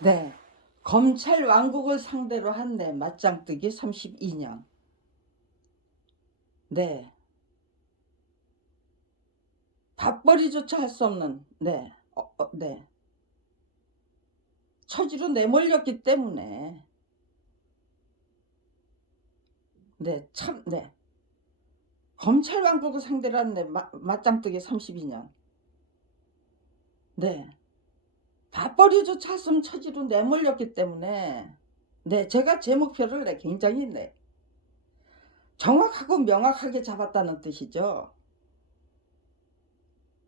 네. 검찰 왕국을 상대로 한 맞짱뜨기 32년. 네. 밥벌이조차 할 수 없는 네. 처지로 내몰렸기 때문에 검찰 왕국을 상대로 한 맞짱뜨기 32년. 네. 밥벌이조차 할 수 없는 처지로 내몰렸기 때문에 제가 제 목표를 굉장히 정확하고 명확하게 잡았다는 뜻이죠.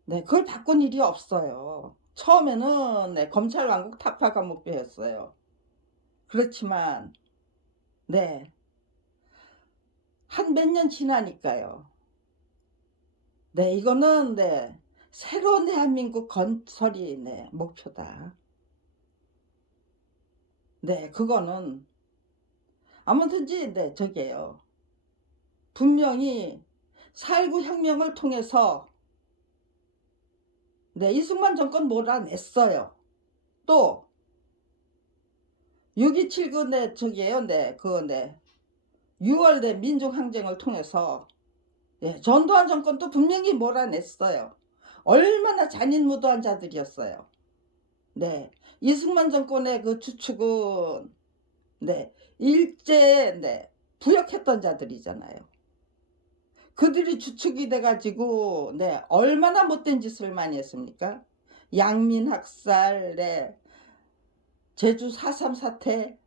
그걸 바꾼 일이 없어요. 처음에는 검찰 왕국 타파가 목표였어요. 그렇지만 네. 한 몇 년 지나니까요. 이거는 새로운 대한민국 건설이 목표다. 그거는 아무든지 저기예요. 분명히 4.19 혁명을 통해서 이승만 정권 몰아냈어요. 또 6.27 저기예요. 6월 민중항쟁을 통해서 전두환 정권도 분명히 몰아냈어요. 얼마나 잔인무도한 자들이었어요. 이승만 정권의 그 주축은 일제 부역했던 자들이잖아요. 그들이 주축이 돼가지고 얼마나 못된 짓을 많이 했습니까? 양민학살, 제주 4.3 사태,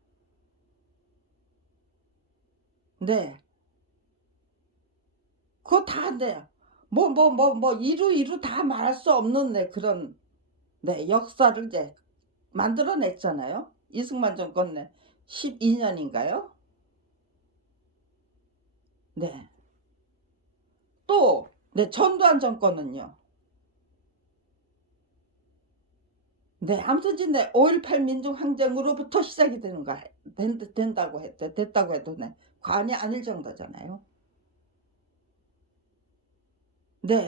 그거 다 이루 다 말할 수 없는 그런 역사를 만들어냈잖아요. 이승만 정권 12년인가요? 또 전두환 정권은요. 아무튼 5.18 민중항쟁으로부터 시작이 됐다고 해도 과언이 아닐 정도잖아요.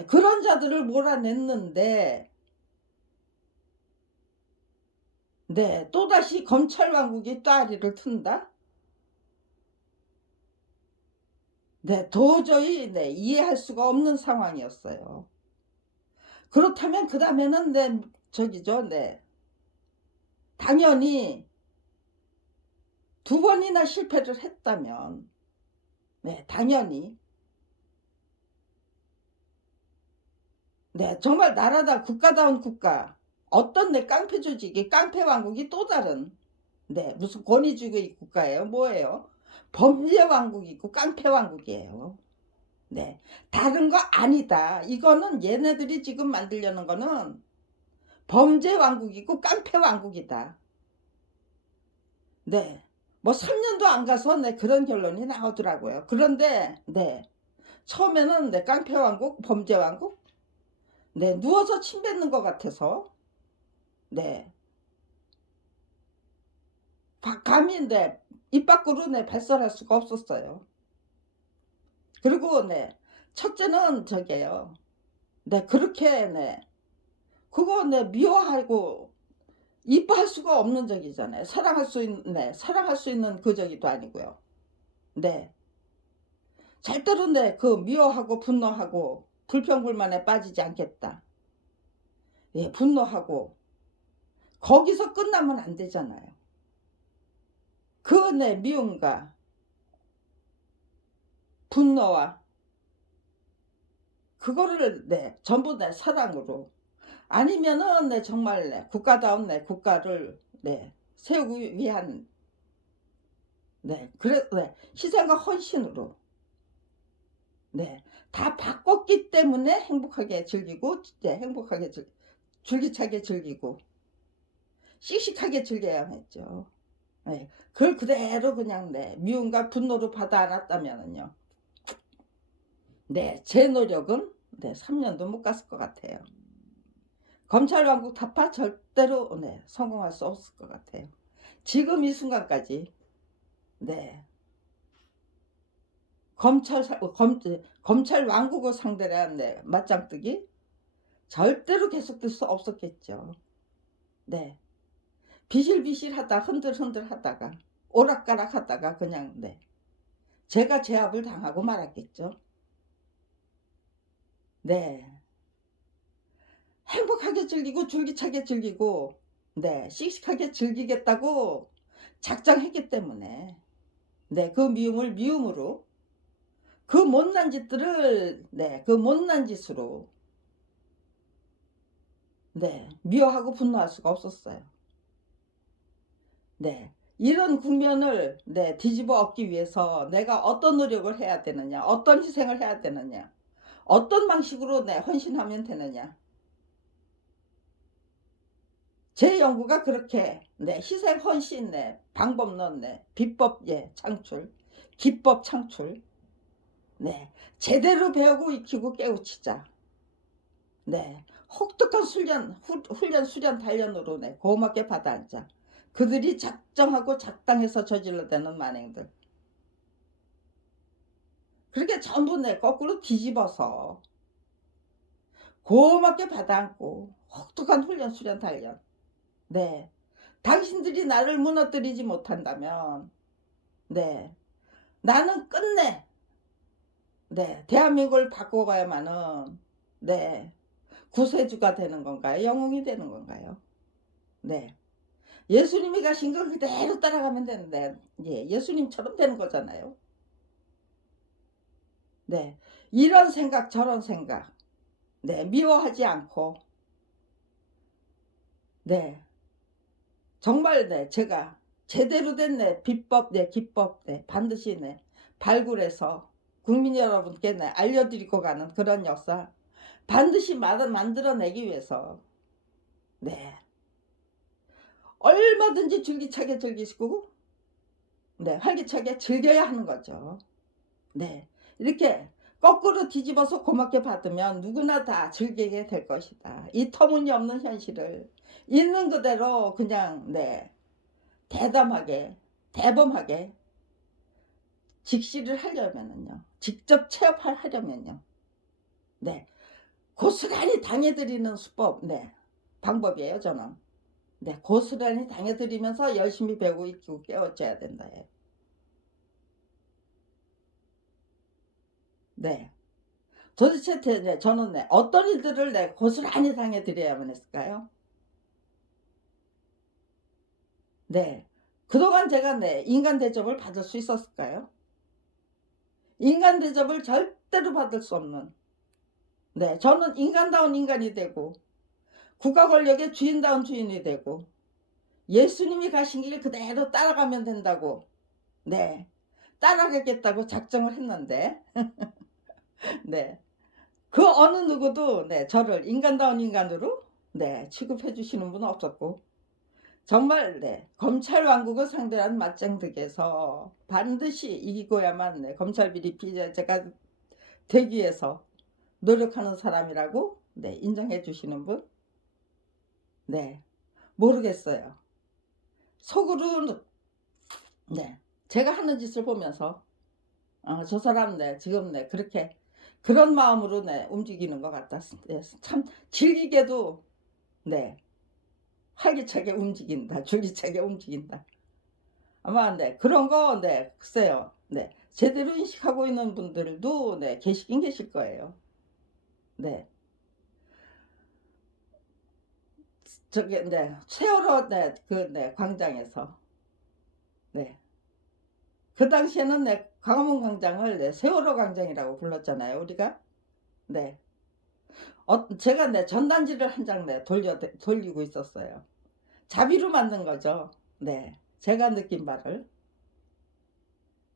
그런 자들을 몰아냈는데 또다시 검찰 왕국이 따리를 튼다? 도저히 이해할 수가 없는 상황이었어요. 그렇다면 그 다음에는 저기죠. 당연히 2번이나 실패를 했다면 당연히 정말 나라다 국가다운 국가, 어떤 깡패 조직이, 깡패 왕국이 또 다른 무슨 권위주의 국가예요? 뭐예요? 범죄 왕국이고 깡패 왕국이에요. 다른 거 아니다. 이거는 얘네들이 지금 만들려는 거는 범죄 왕국이고 깡패 왕국이다. 뭐 3년도 안 가서 그런 결론이 나오더라고요. 그런데 처음에는 깡패 왕국, 범죄 왕국, 누워서 침 뱉는 것 같아서 감히 입 밖으로 발설할 수가 없었어요. 그리고 첫째는 저게요. 그렇게 그거 미워하고 이뻐할 수가 없는 적이잖아요. 사랑할 수 있는 그 적이도 아니고요. 절대로 그 미워하고 분노하고 불평불만에 빠지지 않겠다. 분노하고 거기서 끝나면 안 되잖아요. 그 미움과 분노와 그거를 전부 사랑으로, 아니면은 정말 국가다운 국가를 세우기 위한 희생과 헌신으로 다 바꿨기 때문에 행복하게 즐기고 줄기차게 즐기고 씩씩하게 즐겨야 했죠. 그걸 그대로 그냥 미움과 분노로 받아 안았다면은요. 제 노력은 3년도 못 갔을 것 같아요. 검찰 왕국 타파 절대로 성공할 수 없을 것 같아요. 지금 이 순간까지 검찰 왕국을 상대로 한 맞짱뜨기 절대로 계속될 수 없었겠죠. 비실비실하다 흔들흔들 하다가 오락가락 하다가 그냥 네 제가 제압을 당하고 말았겠죠. 네. 행복하게 즐기고 줄기차게 즐기고 네 씩씩하게 즐기겠다고 작정했기 때문에 네 그 미움을 미움으로 그 못난 짓들을 네 그 못난 짓으로 네 미워하고 분노할 수가 없었어요. 네. 이런 국면을 네 뒤집어 엎기 위해서 내가 어떤 노력을 해야 되느냐, 어떤 희생을 해야 되느냐, 어떤 방식으로 네 헌신하면 되느냐. 제 연구가 그렇게 네 희생 헌신 네 방법론 네 비법 예 창출, 기법 창출 네 제대로 배우고 익히고 깨우치자. 네. 혹독한 훈련 수련 단련으로 네 고맙게 받아앉아. 그들이 작정하고 작당해서 저질러대는 만행들. 그렇게 전부 네 거꾸로 뒤집어서 고맙게 받아안고 혹독한 훈련 수련 단련. 네. 당신들이 나를 무너뜨리지 못한다면 네. 나는 끝내 네. 대한민국을 바꿔가야만은 네. 구세주가 되는 건가요? 영웅이 되는 건가요? 네. 예수님이 가신 걸 그대로 따라가면 되는데 예 예수님처럼 되는 거잖아요. 네. 이런 생각 저런 생각 네 미워하지 않고 네 정말 네 제가 제대로 된 네 비법 네 기법 네 반드시 네 발굴해서 국민 여러분께 네 알려드리고 가는 그런 역사 반드시 만들어내기 위해서 네 얼마든지 줄기차게 즐기시고 네 활기차게 즐겨야 하는 거죠. 네. 이렇게 거꾸로 뒤집어서 고맙게 받으면 누구나 다 즐기게 될 것이다. 이 터무니없는 현실을 있는 그대로 그냥 네 대담하게 대범하게 직시를 하려면은요. 직접 체험하려면요. 네. 고스란히 당해드리는 수법 네 방법이에요 저는. 네. 고스란히 당해드리면서 열심히 배우고 익히고 깨워져야 된다. 예. 네. 도대체 네 저는 네 어떤 일들을 네 고스란히 당해 드려야만 했을까요? 네. 그동안 제가 네 인간 대접을 받을 수 있었을까요? 인간 대접을 절대로 받을 수 없는 네 저는 인간다운 인간이 되고 국가 권력의 주인다운 주인이 되고 예수님이 가신 길 그대로 따라가면 된다고 네 따라가겠다고 작정을 했는데 네 그 어느 누구도 네 저를 인간다운 인간으로 네 취급해 주시는 분은 없었고 정말 네 검찰 왕국을 상대한 맞짱뜨기에서 반드시 이기고야만 네 검찰 비리 피해자가 되기 위해서 노력하는 사람이라고 네 인정해 주시는 분? 네. 모르겠어요. 속으로는 네. 제가 하는 짓을 보면서 저 사람 네 지금 네 그렇게 그런 마음으로 네 움직이는 것 같다. 네 참 질기게도 네 활기차게 움직인다. 줄기차게 움직인다. 아마 네 그런 거 네 글쎄요. 네 제대로 인식하고 있는 분들도 네 계시긴 계실 거예요. 네. 저기 네 세월호 네 그 네 광장에서 네 그 당시에는 네 광화문 광장을 네 세월호 광장이라고 불렀잖아요 우리가. 네. 제가 네 전단지를 한 장 네 돌리고 있었어요. 자비로 만든 거죠. 네. 제가 느낀 바를.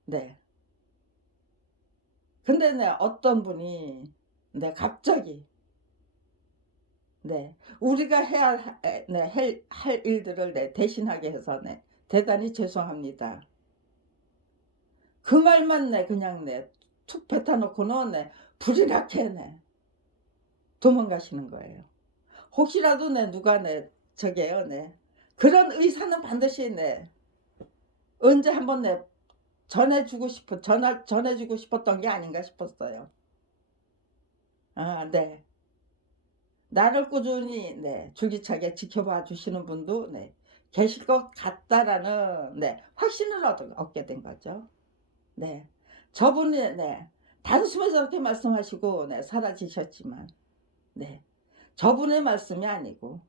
네. 근데 네 어떤 분이 네 갑자기 네. 우리가 해야 네 할 일들을 네 대신하게 해서 네 대단히 죄송합니다. 그 말만 네 그냥 네 툭 뱉어 놓고는 네 불이 나게 네 도망가시는 거예요. 혹시라도 네 누가 네 저게요 네 그런 의사는 반드시 네 언제 한번 네 전해 주고 싶었던 게 아닌가 싶었어요. 아 네. 나를 꾸준히 네 줄기차게 지켜봐 주시는 분도 네 계실 것 같다라는 확신을 얻게 된 거죠. 네. 저분이 단숨에 저렇게 말씀하시고 사라지셨지만 저분의 말씀이 아니고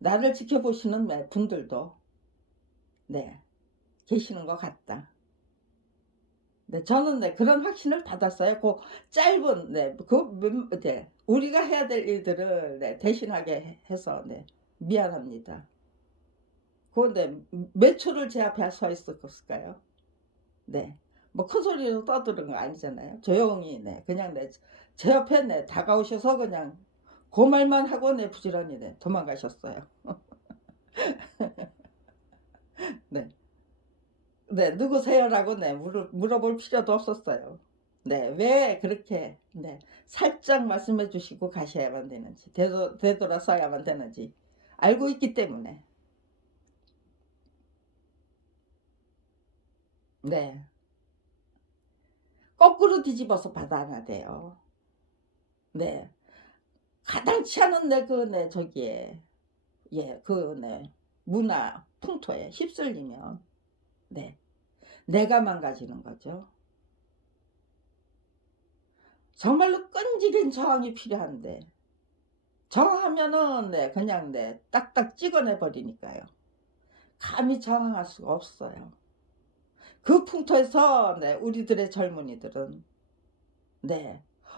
나를 지켜보시는 분들도 계시는 것 같다. 저는 그런 확신을 받았어요. 그 짧은 우리가 해야 될 일들을 대신하게 해서 미안합니다. 그 몇 초를 제 앞에 서 있었을까요? 뭐 큰 소리로 떠드는 거 아니잖아요. 조용히 그냥 제 옆에 다가오셔서 그냥 그 말만 하고 부지런히 도망가셨어요. 네. 누구세요라고 물어볼 필요도 없었어요. 왜 그렇게 살짝 말씀해 주시고 가셔야만 되는지, 되돌아서야만 되는지 알고 있기 때문에. 거꾸로 뒤집어서 받아야 돼요. 가당치 않은 저기에 문화 풍토에 휩쓸리면 내가 망가지는 거죠. 정말로 끈질긴 저항이 필요한데 저항하면은 그냥 딱딱 찍어내 버리니까요. 감히 저항할 수가 없어요. 그 풍토에서 우리들의 젊은이들은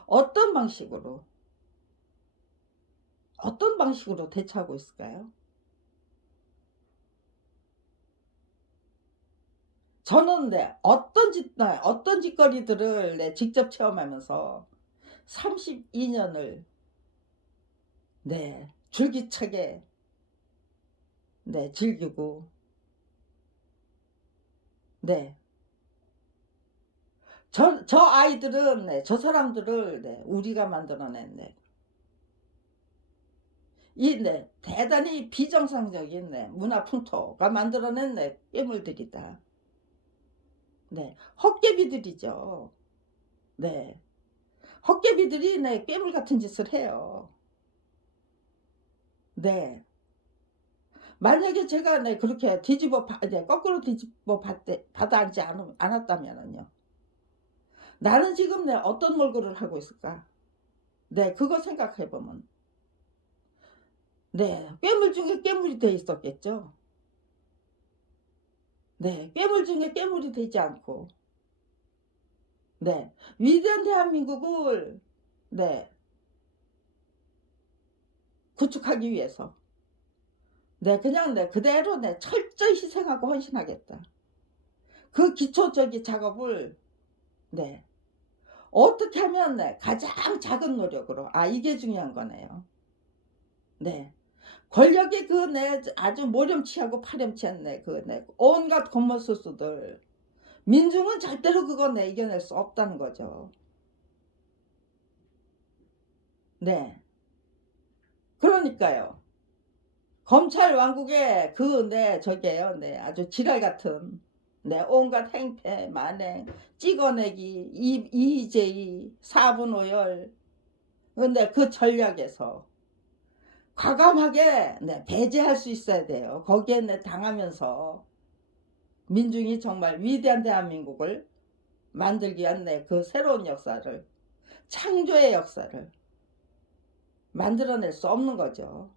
어떤 방식으로 대처하고 있을까요? 저는 어떤 짓거리들을 직접 체험하면서 32년을 줄기차게 즐기고 저 아이들은 저 사람들을 우리가 만들어낸 이 대단히 비정상적인 문화 풍토가 만들어낸 깨물들이다. 헛개비들이죠. 헛개비들이 깨물 같은 짓을 해요. 만약에 제가 그렇게 거꾸로 뒤집어 받아앉지 않았다면은요. 나는 지금 어떤 몰골을 하고 있을까? 그거 생각해 보면 깨물 중에 깨물이 돼 있었겠죠. 깨물 중에 깨물이 되지 않고 위대한 대한민국을 구축하기 위해서 그냥 그대로 철저히 희생하고 헌신하겠다. 그 기초적인 작업을 어떻게 하면 가장 작은 노력으로 이게 중요한 거네요. 권력의 아주 모렴치하고 파렴치한 온갖 겉멋술수들 민중은 절대로 그거 이겨낼 수 없다는 거죠. 그러니까요. 검찰 왕국의 저게요. 아주 지랄 같은 온갖 행패, 만행, 찍어내기, 이의제의, 사분오열 그 전략에서 과감하게 배제할 수 있어야 돼요. 거기에 당하면서 민중이 정말 위대한 대한민국을 만들기 위한 그 새로운 역사를, 창조의 역사를 만들어낼 수 없는 거죠.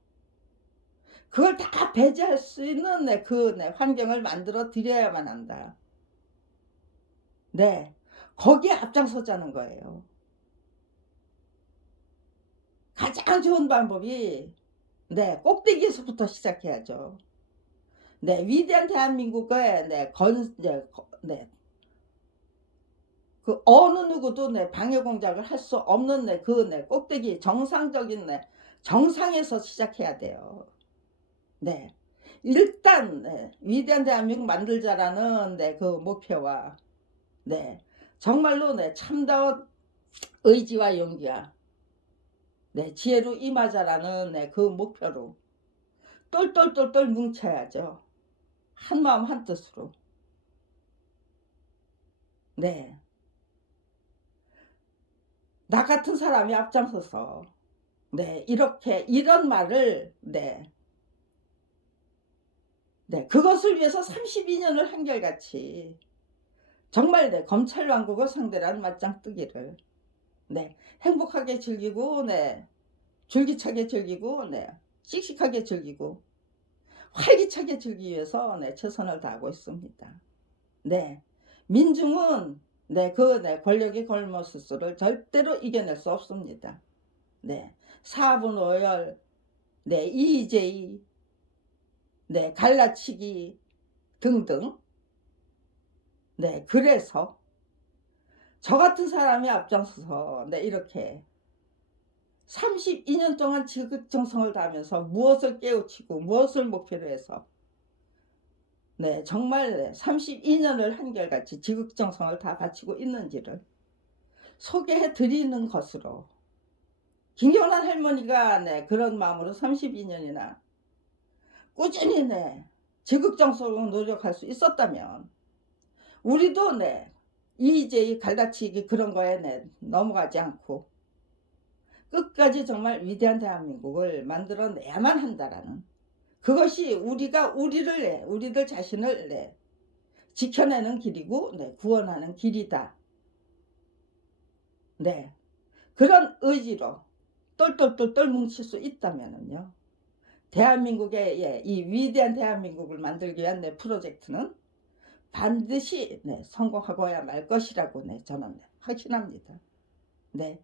그걸 다 배제할 수 있는 환경을 만들어 드려야만 한다. 거기에 앞장서자는 거예요. 가장 좋은 방법이 꼭대기에서부터 시작해야죠. 위대한 대한민국의 그 어느 누구도 방해 공작을 할 수 없는 꼭대기 정상적인 정상에서 시작해야 돼요. 일단 위대한 대한민국 만들자라는 그 목표와 정말로 참다운 의지와 용기와 지혜로 임하자라는 그 목표로 똘똘똘똘 뭉쳐야죠. 한마음 한뜻으로. 나 같은 사람이 앞장서서 이런 말을 네, 그것을 위해서 32년을 한결같이 정말 네, 검찰 왕국을 상대로 한 맞짱 뜨기를 네, 행복하게 즐기고 네, 줄기차게 즐기고 네, 씩씩하게 즐기고 활기차게 즐기기 위해서 네, 최선을 다하고 있습니다. 네, 민중은 네, 네, 권력의 걸머스스를 절대로 이겨낼 수 없습니다. 네, 사분오열, 네, 이의제의, 네, 갈라치기 등등. 네, 그래서 저 같은 사람이 앞장서서 네, 이렇게 32년 동안 지극정성을 다하면서 무엇을 깨우치고 무엇을 목표로 해서 네, 정말 32년을 한결같이 지극정성을 다 바치고 있는지를 소개해 드리는 것으로 김경란 할머니가 네, 그런 마음으로 32년이나 꾸준히 네, 지극정성으로 노력할 수 있었다면 우리도 네, 이의제의 갈라치기 그런 거에 네, 넘어가지 않고 끝까지 정말 위대한 대한민국을 만들어내야만 한다라는 그것이 우리가 우리들 자신을 지켜내는 길이고 구원하는 길이다. 네, 그런 의지로 똘똘똘똘 뭉칠 수 있다면은요. 대한민국의 이 위대한 대한민국을 만들기 위한 프로젝트는 반드시 성공하고야 말 것이라고 저는 확신합니다. 네.